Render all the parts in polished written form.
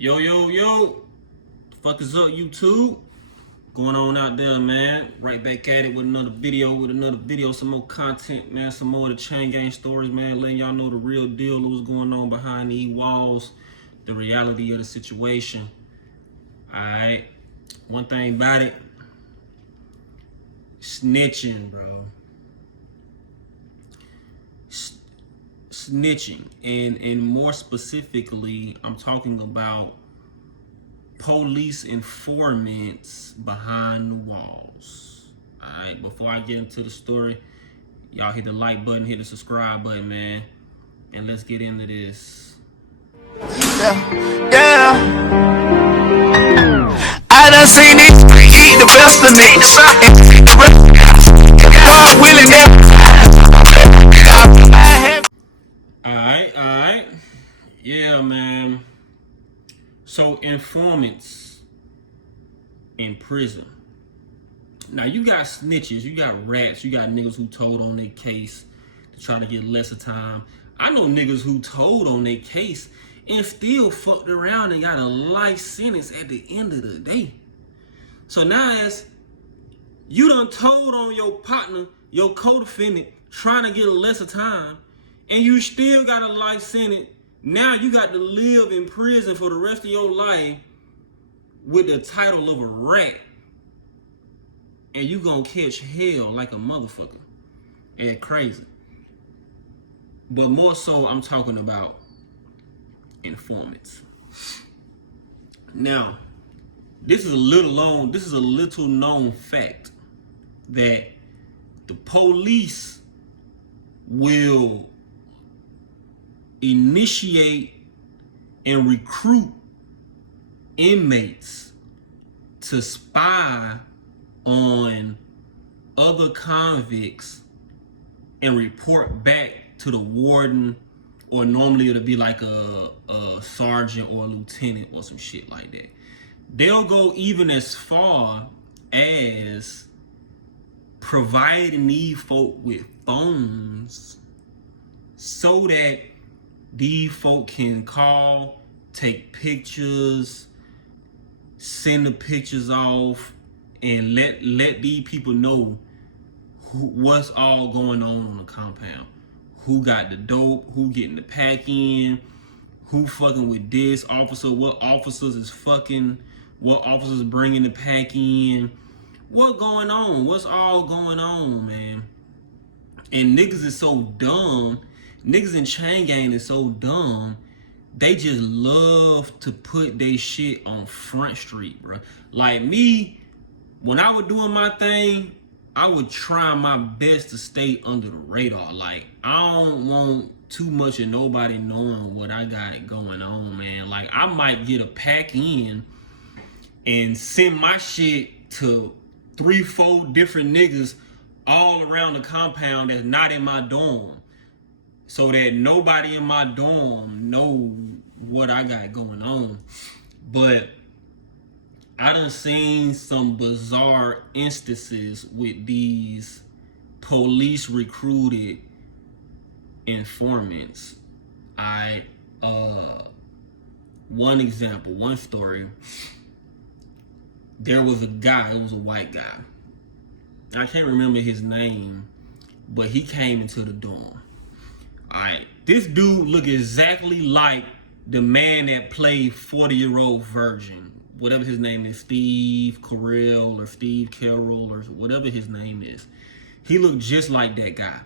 Yo. Fuck is up, YouTube? Going on out there, man. Right back at it with another video, some more content, man. Some more of the chain gang stories, man. Letting y'all know the real deal, what's going on behind these walls, the reality of the situation. Alright. One thing about it, snitching, bro. Snitching. And more specifically, I'm talking about police informants behind the walls. Alright, before I get into the story, y'all hit the like button, hit the subscribe button, man. And let's get into this. Yeah. I done seen these eat the best of niggas. God willing, Alright. Yeah, man. So, informants in prison. Now, you got snitches, you got rats, you got niggas who told on their case to try to get lesser time. I know niggas who told on their case and still fucked around and got a life sentence at the end of the day. So now as you done told on your partner, your co-defendant, trying to get a lesser time, and you still got a life sentence, now you got to live in prison for the rest of your life with the title of a rat. And you gonna catch hell like a motherfucker. And crazy. But more so, I'm talking about informants. Now, this is a little known fact that the police will initiate and recruit inmates to spy on other convicts and report back to the warden, or normally it'll be like a sergeant or a lieutenant or some shit like that. They'll go even as far as providing these folk with phones so that these folk can call, take pictures, send the pictures off, and let these people know what's all going on the compound. Who got the dope, who getting the pack in, who fucking with this officer, what officers is fucking, what officers bringing the pack in, what going on, what's all going on, man. And niggas is so dumb, niggas in chain gang is so dumb, they just love to put their shit on Front Street, bro. Like me, when I was doing my thing, I would try my best to stay under the radar. Like, I don't want too much of nobody knowing what I got going on, man. Like, I might get a pack in and send my shit to 3-4 different niggas all around the compound that's not in my dorm, so that nobody in my dorm know what I got going on. But I done seen some bizarre instances with these police recruited informants. One example, one story. There was a guy, it was a white guy. I can't remember his name, but he came into the dorm. Alright, this dude looked exactly like the man that played 40-Year-Old Virgin. Whatever his name is, Steve Carell or Steve Carroll or whatever his name is. He looked just like that guy.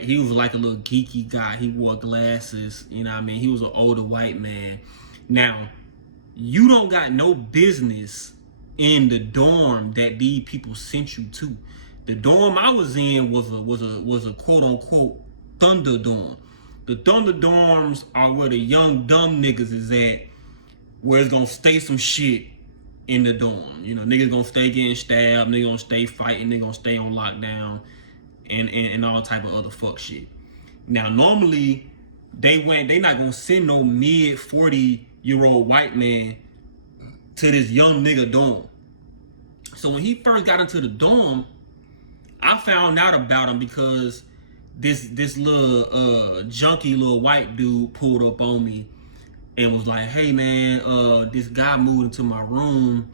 He was like a little geeky guy. He wore glasses, you know what I mean? He was an older white man. Now, you don't got no business in the dorm that these people sent you to. The dorm I was in was a quote unquote thunder dorm. The thunder dorms are where the young dumb niggas is at, where it's gonna stay some shit in the dorm. You know, niggas gonna stay getting stabbed, niggas gonna stay fighting, niggas gonna stay on lockdown, and all type of other fuck shit. Now, normally, they not gonna send no mid 40-year-old white man to this young nigga dorm. So when he first got into the dorm, I found out about him because this little junky little white dude pulled up on me and was like, hey man, this guy moved into my room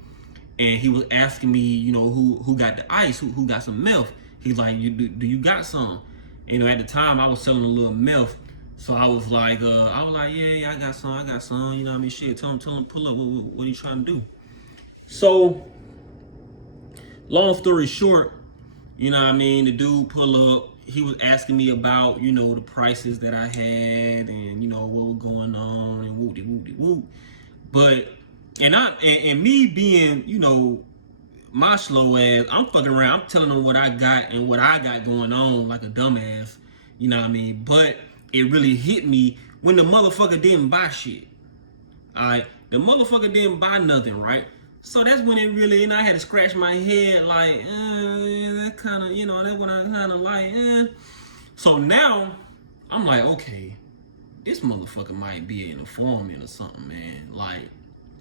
and he was asking me, you know, who got the ice, who got some meth. He's like, do you got some? And, you know, at the time I was selling a little meth, so I was like, yeah, I got some, you know what I mean? Shit, tell him pull up. What are you trying to do? So, long story short, you know what I mean, the dude pull up. He was asking me about, you know, the prices that I had and, you know, what was going on and whoop-de-whoop-de-whoop. But, and me being, you know, my slow ass, I'm fucking around. I'm telling them what I got and what I got going on like a dumbass. You know what I mean? But it really hit me when the motherfucker didn't buy shit. Alright? The motherfucker didn't buy nothing, right? So that's when it really, and I had to scratch my head like, that kind of, you know, that's when I kind of like, So now, I'm like, okay, this motherfucker might be an informant or something, man. Like,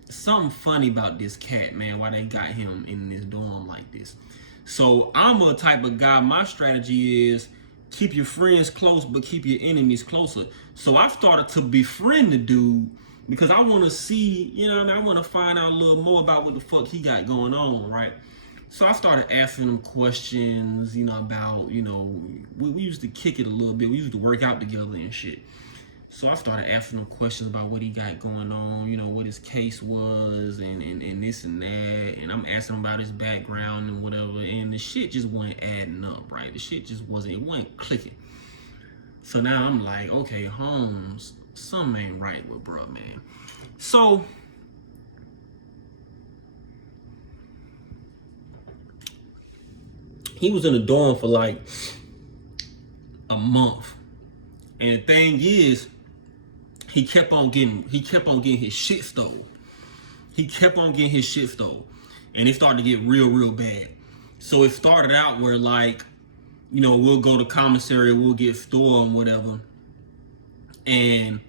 something funny about this cat, man, why they got him in this dorm like this. So I'm a type of guy, my strategy is keep your friends close, but keep your enemies closer. So I started to befriend the dude because I want to see, you know what I mean? I want to find out a little more about what the fuck he got going on, right? So I started asking him questions, you know, about, you know, we used to kick it a little bit. We used to work out together and shit. So I started asking him questions about what he got going on, you know, what his case was and this and that. And I'm asking him about his background and whatever. And the shit just wasn't adding up, right? The shit just wasn't clicking. So now I'm like, okay, Holmes, something ain't right with bruh, man. So he was in the dorm for like a month. And the thing is, he kept on getting his shit stole. He kept on getting his shit stole. And it started to get real bad. So it started out where, like, you know, we'll go to commissary, we'll get stormed, whatever. And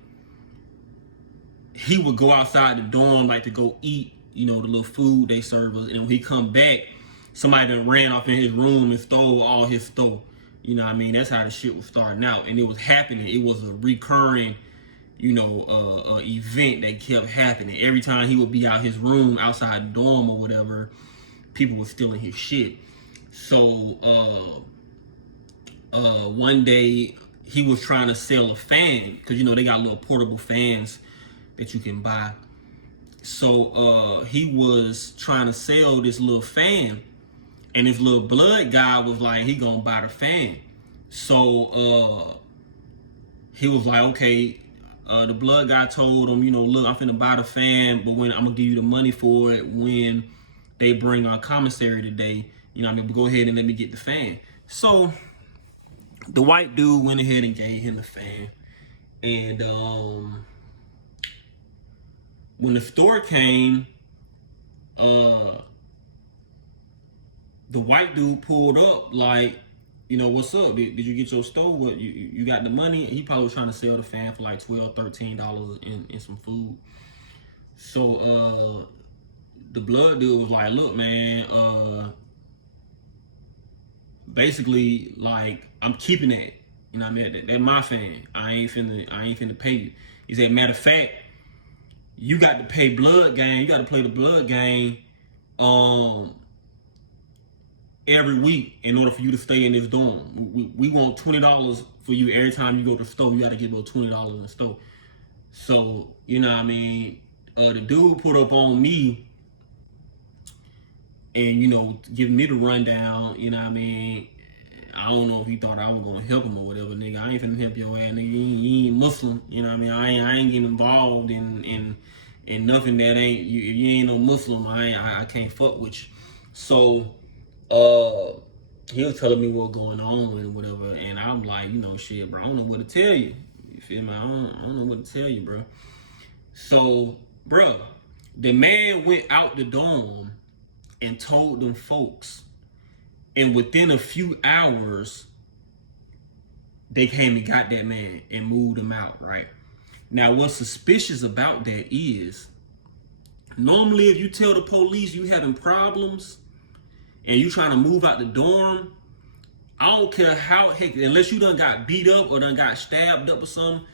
he would go outside the dorm, like, to go eat, you know, the little food they serve us. And when he come back, somebody done ran off in his room and stole all his stuff. You know what I mean? That's how the shit was starting out. And it was happening. It was a recurring, you know, event that kept happening. Every time he would be out his room, outside the dorm or whatever, people were stealing his shit. So, one day he was trying to sell a fan, because, you know, they got little portable fans that you can buy. So, he was trying to sell this little fan, and this little blood guy was like, he gonna buy the fan. So, he was like, okay, the blood guy told him, you know, look, I'm finna buy the fan, but when I'm gonna give you the money for it when they bring our commissary today, you know what I mean, but go ahead and let me get the fan. So the white dude went ahead and gave him the fan. And when the store came, the white dude pulled up like, you know, what's up? Did you get your stove? What, you got the money? He probably was trying to sell the fan for like $12, $13 in some food. So the blood dude was like, look, man, basically, like, I'm keeping that. You know what I mean? That's my fan. I ain't finna pay you. He said, matter of fact, you got to pay blood game. You got to play the blood game every week in order for you to stay in this dorm. We want $20 for you every time you go to the store. You got to give about $20 in the store. So, you know what I mean? The dude put up on me and, you know, giving me the rundown, you know what I mean? I don't know if he thought I was gonna help him or whatever, nigga. I ain't finna help your ass, nigga. You ain't Muslim, you know what I mean? I ain't getting involved in nothing that ain't, you ain't no Muslim, I can't fuck with you. So, he was telling me what's going on and whatever, and I'm like, you know, shit, bro, I don't know what to tell you. You feel me? I don't know what to tell you, bro. So, bro, the man went out the dorm and told them folks, and within a few hours, they came and got that man and moved him out, right? Now, what's suspicious about that is, normally if you tell the police you having problems and you trying to move out the dorm, I don't care how heck, unless you done got beat up or done got stabbed up or something,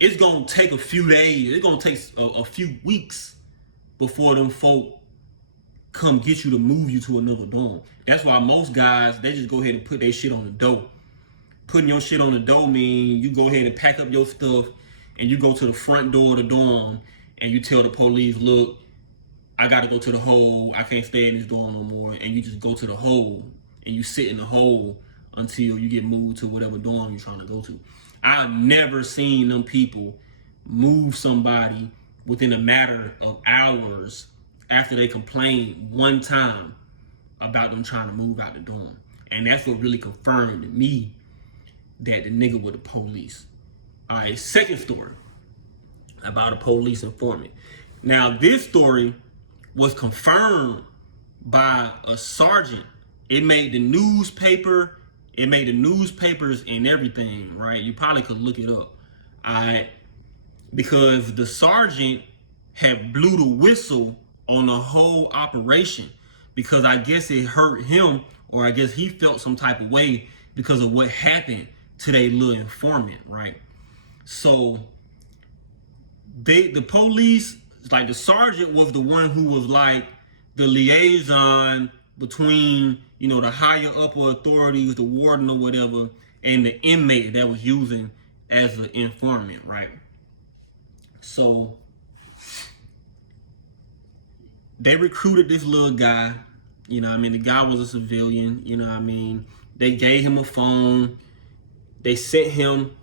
it's gonna take a few days. It's gonna take a few weeks before them folk come get you to move you to another dorm. That's why most guys, they just go ahead and put their shit on the door. Putting your shit on the door mean you go ahead and pack up your stuff and you go to the front door of the dorm and you tell the police, look, I gotta go to the hole. I can't stay in this dorm no more. And you just go to the hole and you sit in the hole until you get moved to whatever dorm you're trying to go to. I've never seen them people move somebody within a matter of hours after they complained one time about them trying to move out the dorm. And that's what really confirmed to me that the nigga with the police. All right, second story about a police informant. Now, this story was confirmed by a sergeant. It made the newspaper. It made the newspapers and everything, right? You probably could look it up, all right? Because the sergeant had blew the whistle on the whole operation because I guess it hurt him, or I guess he felt some type of way because of what happened to their little informant, right? So the police, like the sergeant was the one who was like the liaison between, you know, the higher upper authorities, the warden or whatever, and the inmate that was using as an informant, right? So they recruited this little guy, you know what I mean? The guy was a civilian, you know what I mean? They gave him a phone. They sent him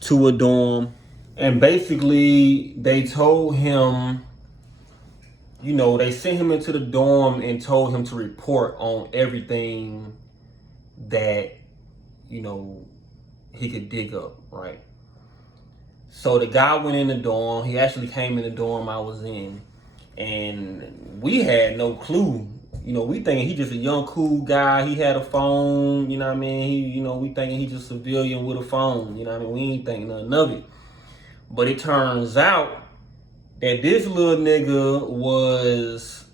to a dorm. And basically, they told him, you know, they sent him into the dorm and told him to report on everything that, you know, he could dig up, right? So the guy went in the dorm. He actually came in the dorm I was in. And we had no clue. You know, we thinking he just a young, cool guy. He had a phone, you know what I mean? We thinking he just a civilian with a phone, you know what I mean? We ain't thinking nothing of it. But it turns out that this little nigga was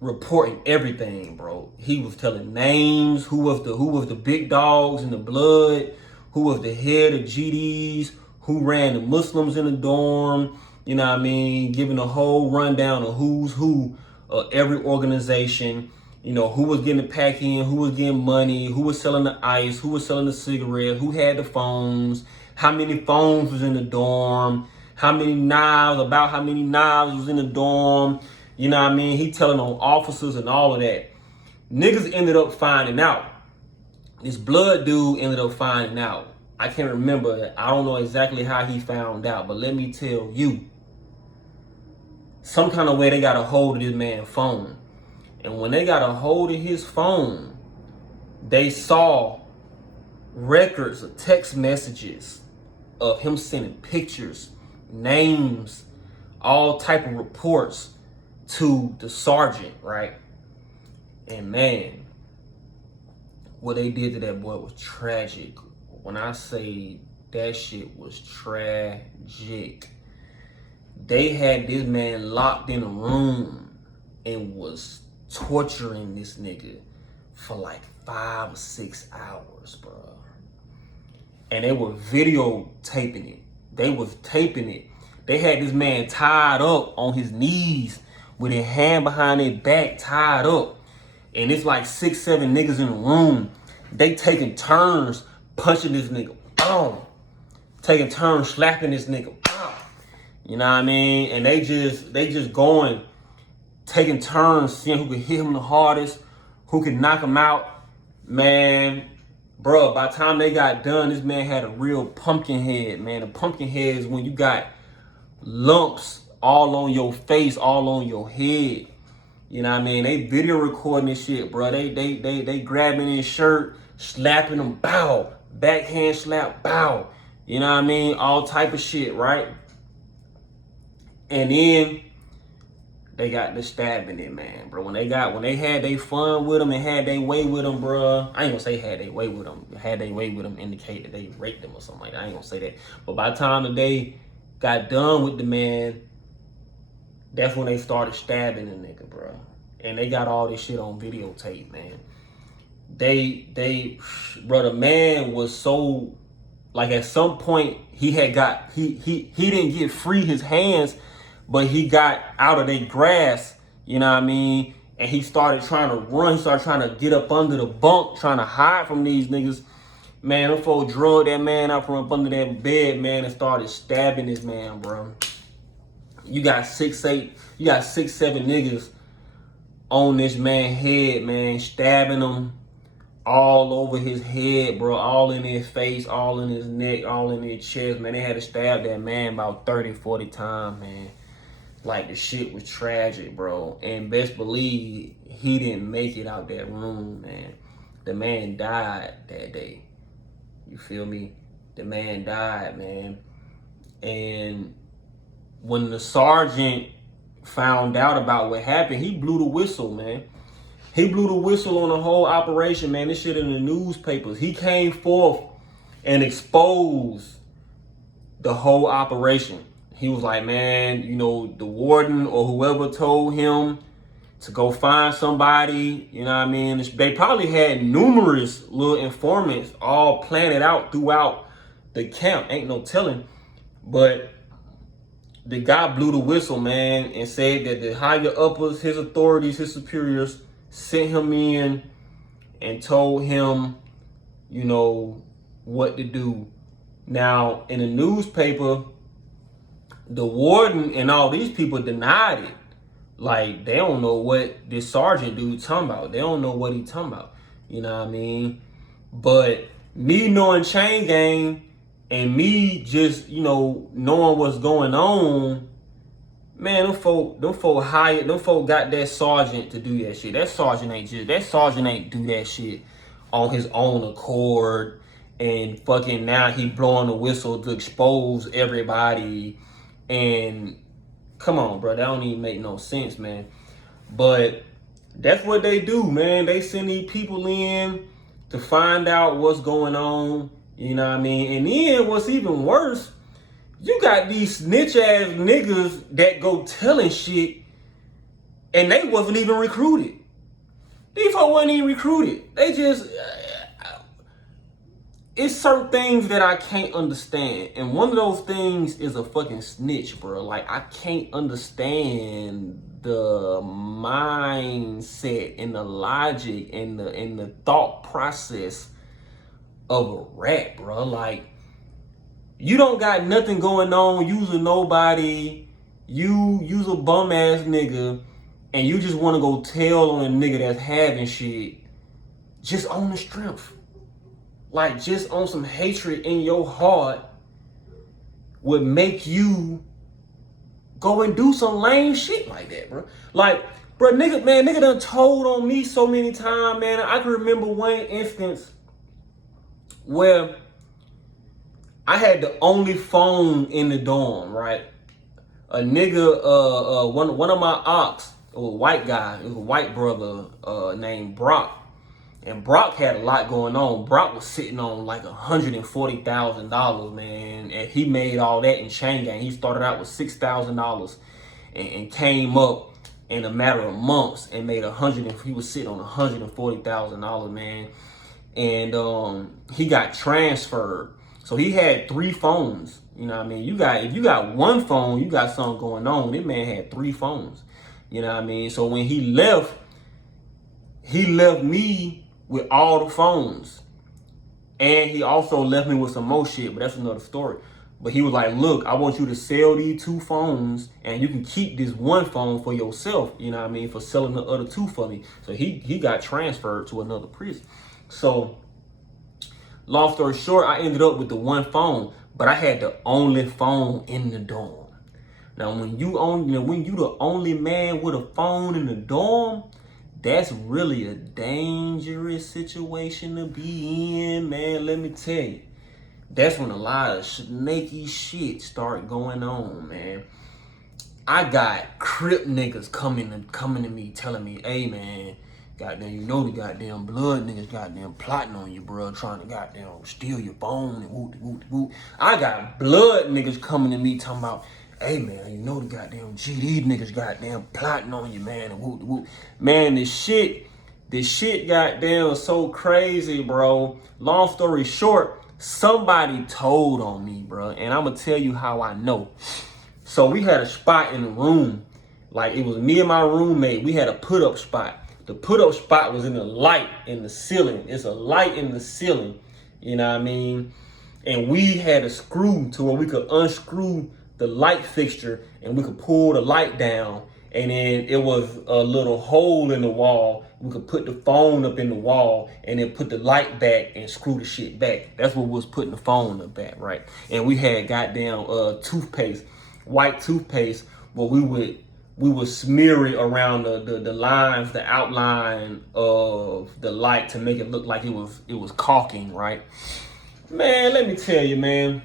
reporting everything, bro. He was telling names, who was the big dogs in the blood, who was the head of GDs, who ran the Muslims in the dorm, you know what I mean, giving a whole rundown of who's who of every organization, you know, who was getting the pack in, who was getting money, who was selling the ice, who was selling the cigarettes, who had the phones, how many phones was in the dorm, how many knives was in the dorm, you know what I mean? He telling on officers and all of that. Niggas ended up finding out. This blood dude ended up finding out. I can't remember. I don't know exactly how he found out, but let me tell you. Some kind of way they got a hold of this man's phone. And when they got a hold of his phone, they saw records of text messages of him sending pictures, names, all type of reports to the sergeant, right? And man, what they did to that boy was tragic. When I say that shit was tragic, they had this man locked in a room and was torturing this nigga for like 5 or 6 hours, bro. And they were videotaping it. They was taping it. They had this man tied up on his knees with his hand behind his back tied up. And it's like 6, 7 niggas in the room. They taking turns punching this nigga. Boom. Taking turns slapping this nigga. You know what I mean? And they just going, taking turns, seeing who could hit him the hardest, who could knock him out. Man, bro, by the time they got done, this man had a real pumpkin head, man. A pumpkin head is when you got lumps all on your face, all on your head. You know what I mean? They video recording this shit, bro. They grabbing his shirt, slapping him, bow. Backhand slap, bow. You know what I mean? All type of shit, right? And then they got the stabbing it, man, bro. When they had their fun with them and had their way with them, bro. I ain't gonna say had their way with them. Had their way with them indicate that they raped them or something like that. I ain't gonna say that. But by the time that they got done with the man, that's when they started stabbing the nigga, bro. And they got all this shit on videotape, man. Bro, the man was so like at some point he didn't get free his hands, but he got out of their grasp, you know what I mean? And he started trying to run, he started trying to get up under the bunk, trying to hide from these niggas. Man, them folks drug that man out from up under that bed, man, and started stabbing this man, bro. You got 6'7" niggas on this man's head, man, stabbing him all over his head, bro, all in his face, all in his neck, all in his chest, man. They had to stab that man about 30, 40 times, man. Like, the shit was tragic, bro. And best believe he didn't make it out that room, man. The man died that day. You feel me? The man died, man. And when the sergeant found out about what happened, he blew the whistle, man. He blew the whistle on the whole operation, man. This shit in the newspapers. He came forth and exposed the whole operation. He was like, man, you know, the warden or whoever told him to go find somebody, you know what I mean? They probably had numerous little informants all planted out throughout the camp. Ain't no telling. But the guy blew the whistle, man, and said that the higher uppers, his authorities, his superiors, sent him in and told him, you know, what to do. Now, in the newspaper, the warden and all these people denied it. Like, they don't know what this sergeant dude talking about. They don't know what he talking about. You know what I mean? But me knowing Chain Gang and me just, you know, knowing what's going on, man, them folk got that sergeant to do that shit. That sergeant ain't do that shit on his own accord. And fucking now he blowing the whistle to expose everybody. And come on, bro, that don't even make no sense, man. But that's what they do, man. They send these people in to find out what's going on, you know what I mean? And then what's even worse, you got these snitch ass niggas that go telling shit and they wasn't even recruited. These folks wasn't even recruited. They just, it's certain things that I can't understand. And one of those things is a fucking snitch, bro. Like, I can't understand the mindset and the logic and the thought process of a rat, bro. Like, you don't got nothing going on, you's a nobody, you's a bum ass nigga, and you just want to go tell on a nigga that's having shit just on the strength. Like, just on some hatred in your heart would make you go and do some lame shit like that, bro. Like, bro, nigga done told on me so many times, man. I can remember one instance where I had the only phone in the dorm, right? A nigga, one of my ops, a white guy, it was a white brother named Brock. And Brock had a lot going on. Brock was sitting on like $140,000, man. And he made all that in Chain Gang. He started out with $6,000 and came up in a matter of months and made he was sitting on $140,000, man. And he got transferred. So he had 3 phones. You know what I mean? If you got one phone, you got something going on. This man had 3 phones. You know what I mean? So when he left me with all the phones. And he also left me with some more shit, but that's another story. But he was like, look, I want you to sell these 2 phones and you can keep this one phone for yourself, you know what I mean, for selling the other 2 for me. So he got transferred to another prison. So long story short, I ended up with the 1 phone, but I had the only phone in the dorm. Now, when you the only man with a phone in the dorm, that's really a dangerous situation to be in, man. Let me tell you. That's when a lot of snaky shit start going on, man. I got Crip niggas coming to me, telling me, hey, man, goddamn, you know the goddamn blood niggas goddamn plotting on you, bro, trying to goddamn steal your phone and whoop. I got blood niggas coming to me talking about, hey, man, you know the goddamn GD niggas goddamn plotting on you, man, and whoop. Man, this shit goddamn so crazy, bro. Long story short, Somebody told on me, bro, and I'm gonna tell you how I know. So we had a spot in the room, like it was me and my roommate. We had a put-up spot. The put-up spot was in the light in the ceiling. It's a light in the ceiling, you know what I mean? And we had a screw to where we could unscrew the light fixture and we could pull the light down. And then it was a little hole in the wall. We could put the phone up in the wall and then put the light back and screw the shit back. That's what we was putting the phone up at, right? And we had goddamn toothpaste, white toothpaste, where we would smear it around the lines, the outline of the light to make it look like it was caulking, right? Man, let me tell you, man.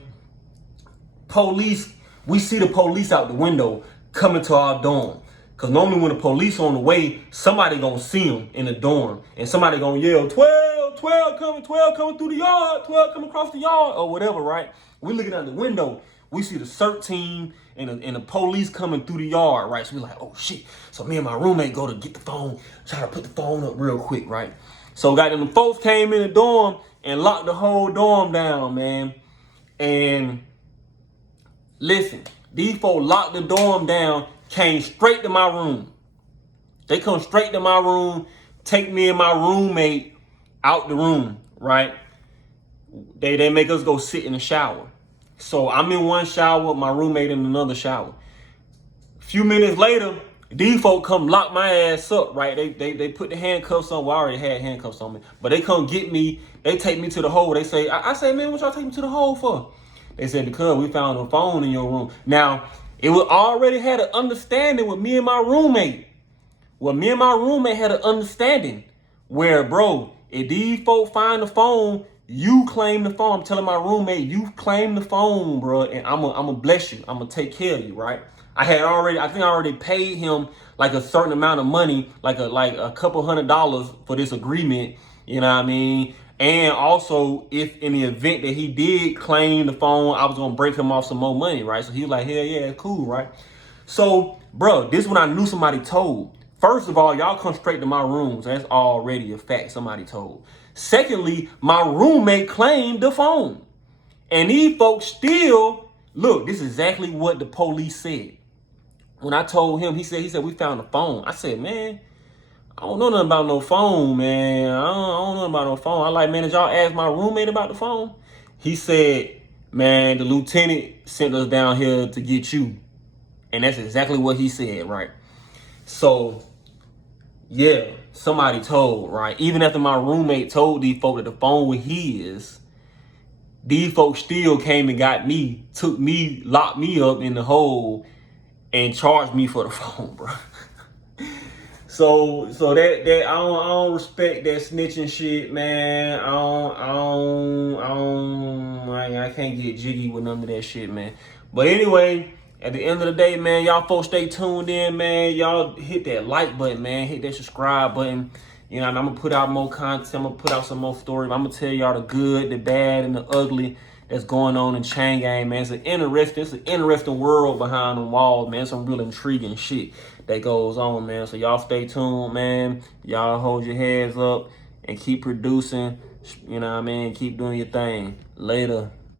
Police, we see the police out the window coming to our dorm. Cause normally when the police on the way, somebody gonna see them in the dorm. And somebody gonna yell, 12 coming through the yard, 12 coming across the yard, or whatever, right? We looking out the window, we see the CERT team and the police coming through the yard, right? So we like, oh shit. So me and my roommate go to get the phone, try to put the phone up real quick, right? So goddamn, the folks came in the dorm and locked the whole dorm down, man. And listen, these folks locked the dorm down, came straight to my room. They come straight to my room, take me and my roommate out the room, right? They make us go sit in the shower. So I'm in one shower, my roommate in another shower. A few minutes later, these folk come lock my ass up, right? They put the handcuffs on. Well, I already had handcuffs on me, but they come get me. They take me to the hole. They say, I say, man, what y'all take me to the hole for? They said, because we found a phone in your room. Now, it was already had an understanding with me and my roommate. Well, me and my roommate had an understanding where, bro, if these folk find the phone, you claim the phone. I'm telling my roommate, you claim the phone, bro, and I'm gonna bless you. I'm gonna take care of you, right? I think I already paid him like a certain amount of money, like a couple $100 for this agreement, you know what I mean? And also, if in the event that he did claim the phone, I was gonna break him off some more money, right? So he was like, hell yeah, it's cool, right? So, bro, this is when I knew somebody told. First of all, y'all come straight to my room. So that's already a fact somebody told. Secondly, my roommate claimed the phone. And these folks still, look, this is exactly what the police said. When I told him, he said, we found the phone. I said, man, I don't know nothing about no phone, man. I don't know about no phone. I like, man, did y'all ask my roommate about the phone? He said, man, the lieutenant sent us down here to get you. And that's exactly what he said, right? So, yeah, somebody told, right? Even after my roommate told these folks that the phone was his, these folks still came and got me, took me, locked me up in the hole, and charged me for the phone, bro. So that I don't respect that snitching shit, man. I can't get jiggy with none of that shit, man. But anyway, at the end of the day, man, y'all folks stay tuned in, man. Y'all hit that like button, man. Hit that subscribe button. You know, I'm gonna put out more content. I'm gonna put out some more stories. I'm gonna tell y'all the good, the bad, and the ugly that's going on in Chain Gang, man. It's an interesting world behind the walls, man. Some real intriguing shit that goes on, man. So y'all stay tuned, man. Y'all hold your heads up and keep producing. You know what I mean? Keep doing your thing. Later.